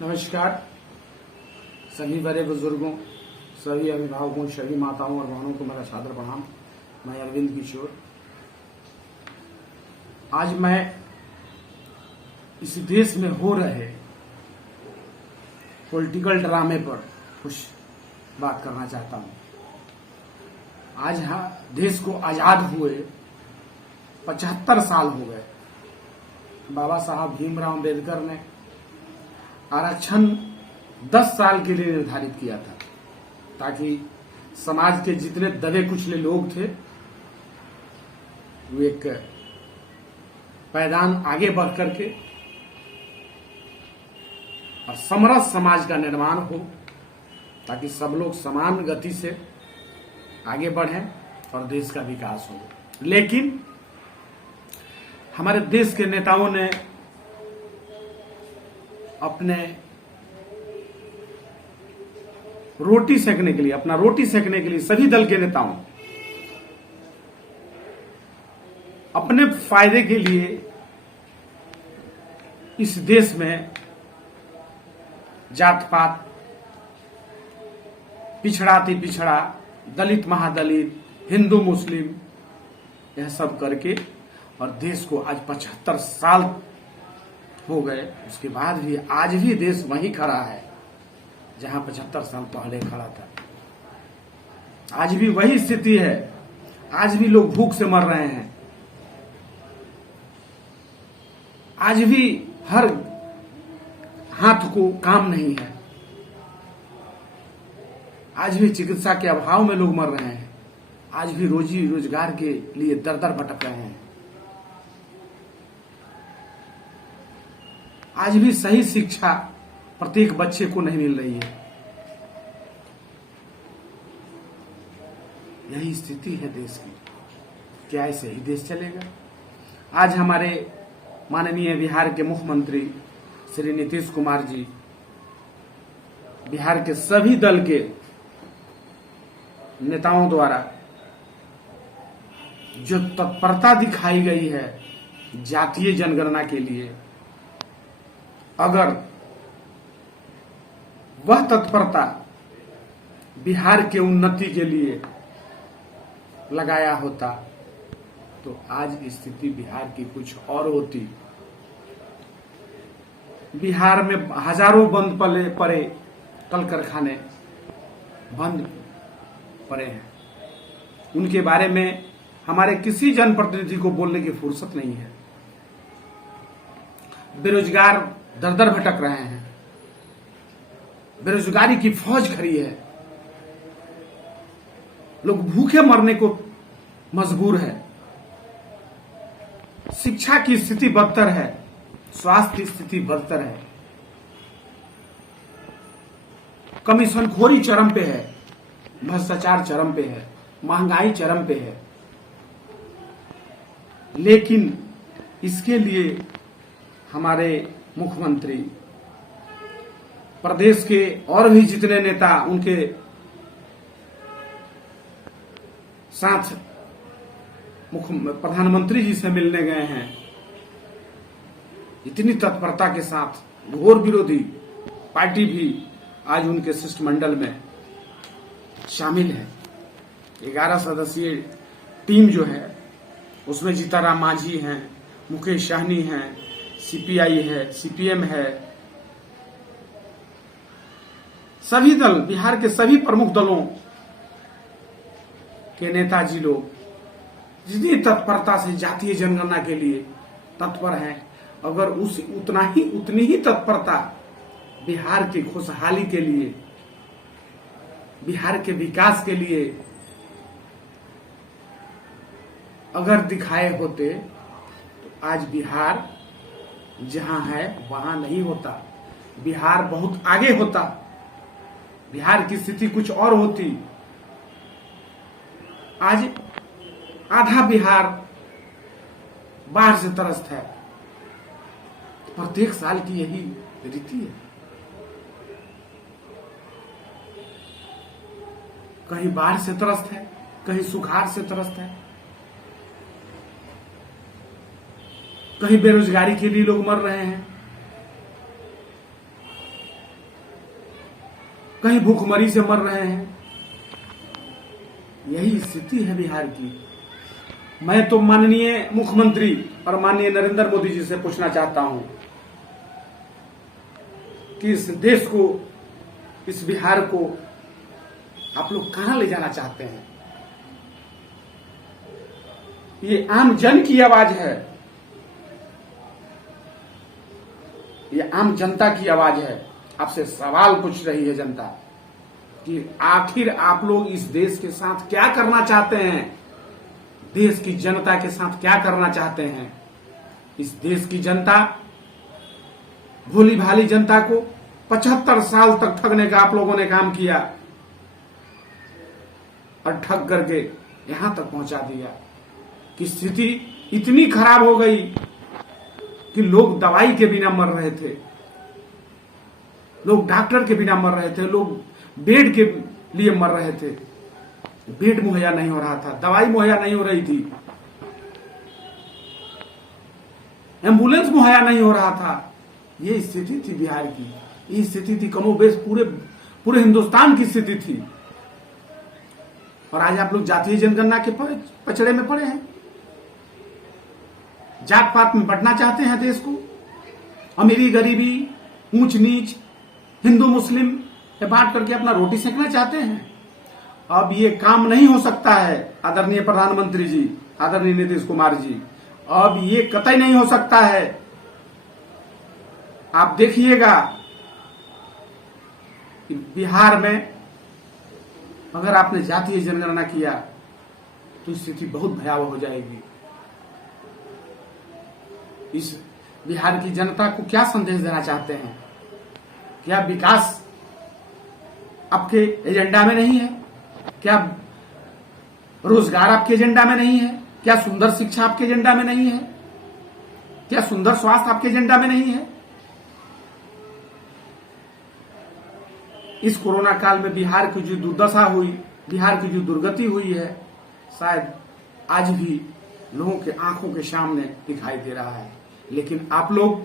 नमस्कार सभी बड़े बुजुर्गों, सभी अभिभावकों, सभी माताओं और बहनों को मेरा सादर प्रणाम। मैं अरविंद किशोर। आज मैं इस देश में हो रहे पॉलिटिकल ड्रामे पर कुछ बात करना चाहता हूं। आज देश को आजाद हुए 75 साल हो गए। बाबा साहब भीमराव अम्बेडकर ने आरक्षण 10 साल के लिए निर्धारित किया था, ताकि समाज के जितने दबे कुचले लोग थे वो एक पायदान आगे बढ़ करके और समरस समाज का निर्माण हो, ताकि सब लोग समान गति से आगे बढ़ें और देश का विकास हो। लेकिन हमारे देश के नेताओं ने अपने रोटी सेकने के लिए, अपना रोटी सेकने के लिए सभी दल के नेताओं अपने फायदे के लिए इस देश में जात पात, पिछड़ाती पिछड़ा, दलित महादलित, हिंदू मुस्लिम, यह सब करके और देश को आज 75 साल हो गए, उसके बाद भी आज भी देश वहीं खड़ा है जहां 75 साल पहले खड़ा था। आज भी वही स्थिति है। आज भी लोग भूख से मर रहे हैं। आज भी हर हाथ को काम नहीं है। आज भी चिकित्सा के अभाव में लोग मर रहे हैं। आज भी रोजी रोजगार के लिए दर दर भटक रहे हैं। आज भी सही शिक्षा प्रत्येक बच्चे को नहीं मिल रही है। यही स्थिति है देश की। क्या ऐसे ही देश चलेगा? आज हमारे माननीय बिहार के मुख्यमंत्री श्री नीतीश कुमार जी, बिहार के सभी दल के नेताओं द्वारा जो तत्परता दिखाई गई है जातीय जनगणना के लिए, अगर वह तत्परता बिहार के उन्नति के लिए लगाया होता तो आज स्थिति बिहार की कुछ और होती। बिहार में हजारों बंद पड़े कल कारखाने बंद पड़े हैं। उनके बारे में हमारे किसी जनप्रतिनिधि को बोलने की फुर्सत नहीं है। बेरोजगार दर दर भटक रहे हैं। बेरोजगारी की फौज खड़ी है। लोग भूखे मरने को मजबूर है। शिक्षा की स्थिति बदतर है। स्वास्थ्य की स्थिति बदतर है। कमीशनखोरी चरम पे है। भ्रष्टाचार चरम पे है। महंगाई चरम पे है। लेकिन इसके लिए हमारे मुख्यमंत्री, प्रदेश के और भी जितने नेता उनके साथ प्रधानमंत्री जी से मिलने गए हैं, इतनी तत्परता के साथ घोर विरोधी पार्टी भी आज उनके शिष्टमंडल में शामिल है। 11 सदस्यीय टीम जो है उसमें जीताराम मांझी हैं, मुकेश सहनी हैं, सीपीआई है, सीपीएम है, सभी दल, बिहार के सभी प्रमुख दलों के नेताजी लोग जितनी तत्परता से जातीय जनगणना के लिए तत्पर हैं, अगर उतनी ही तत्परता बिहार की खुशहाली के लिए, बिहार के विकास के लिए अगर दिखाए होते तो आज बिहार जहां है वहां नहीं होता। बिहार बहुत आगे होता। बिहार की स्थिति कुछ और होती। आज आधा बिहार बाढ़ से त्रस्त है। प्रत्येक साल की यही रीति है। कहीं बाढ़ से त्रस्त है, कहीं सुखाड़ से त्रस्त है, कहीं बेरोजगारी के लिए लोग मर रहे हैं। कहीं भूखमरी से मर रहे हैं। यही स्थिति है बिहार की। मैं तो माननीय मुख्यमंत्री और माननीय नरेंद्र मोदी जी से पूछना चाहता हूं कि इस देश को, इस बिहार को आप लोग कहां ले जाना चाहते हैं? ये आम जन की आवाज है, ये आम जनता की आवाज है। आपसे सवाल पूछ रही है जनता कि आखिर आप लोग इस देश के साथ क्या करना चाहते हैं? देश की जनता के साथ क्या करना चाहते हैं? इस देश की जनता, भोली भाली जनता को 75 साल तक ठगने का आप लोगों ने काम किया और ठग करके यहां तक पहुंचा दिया कि स्थिति इतनी खराब हो गई कि लोग दवाई के बिना मर रहे थे, लोग डॉक्टर के बिना मर रहे थे, लोग बेड के लिए मर रहे थे। बेड मुहैया नहीं हो रहा था, दवाई मुहैया नहीं हो रही थी, एम्बुलेंस मुहैया नहीं हो रहा था। ये स्थिति थी बिहार की, ये स्थिति थी कमोबेश पूरे हिंदुस्तान की स्थिति थी। और आज आप लोग जातीय जनगणना के पचड़े में पड़े हैं, जात पात में बढ़ना चाहते हैं देश को, अमीरी गरीबी, ऊंच नीच, हिंदू मुस्लिम ये बांट करके अपना रोटी सेकना चाहते हैं। अब ये काम नहीं हो सकता है आदरणीय प्रधानमंत्री जी, आदरणीय नीतीश कुमार जी, अब ये कतई नहीं हो सकता है। आप देखिएगा कि बिहार में अगर आपने जातीय जनगणना किया तो स्थिति बहुत भयावह हो जाएगी। इस बिहार की जनता को क्या संदेश देना चाहते हैं? क्या विकास आपके एजेंडा में नहीं है? क्या रोजगार आपके एजेंडा में नहीं है? क्या सुंदर शिक्षा आपके एजेंडा में नहीं है? क्या सुंदर स्वास्थ्य आपके एजेंडा में नहीं है? इस कोरोना काल में बिहार की जो दुर्दशा हुई, बिहार की जो दुर्गति हुई है, शायद आज भी लोगों के आंखों के सामने दिखाई दे रहा है। लेकिन आप लोग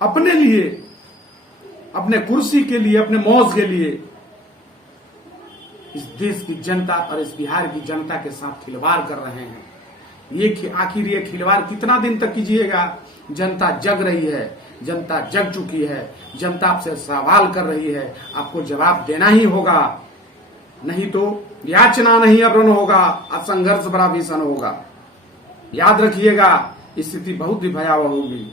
अपने लिए, अपने कुर्सी के लिए, अपने मौज के लिए इस देश की जनता और इस बिहार की जनता के साथ खिलवाड़ कर रहे हैं। ये आखिर ये खिलवाड़ कितना दिन तक कीजिएगा? जनता जग रही है, जनता जग चुकी है, जनता आपसे सवाल कर रही है, आपको जवाब देना ही होगा, नहीं तो याचना नहीं अवरण होगा, अब संघर्ष बड़ा भीषण होगा। याद रखिएगा, स्थिति बहुत ही भयावह होगी।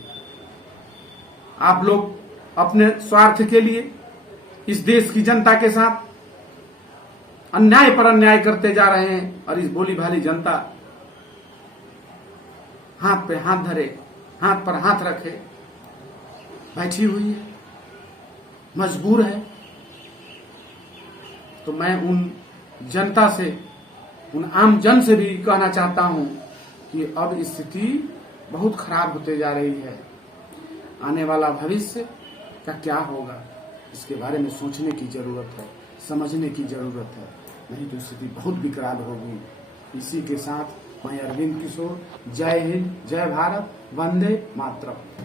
आप लोग अपने स्वार्थ के लिए इस देश की जनता के साथ अन्याय पर अन्याय करते जा रहे हैं और इस भोली भाली जनता हाथ पे हाथ धरे, हाथ पर हाथ रखे बैठी हुई है, मजबूर है। तो मैं उन जनता से, उन आम जन से भी कहना चाहता हूं कि अब स्थिति बहुत खराब होते जा रही है। आने वाला भविष्य का क्या होगा, इसके बारे में सोचने की जरूरत है, समझने की जरूरत है, नहीं तो स्थिति बहुत विकराल होगी। इसी के साथ मैं अरविंद किशोर, जय हिंद, जय भारत, वंदे मातरम।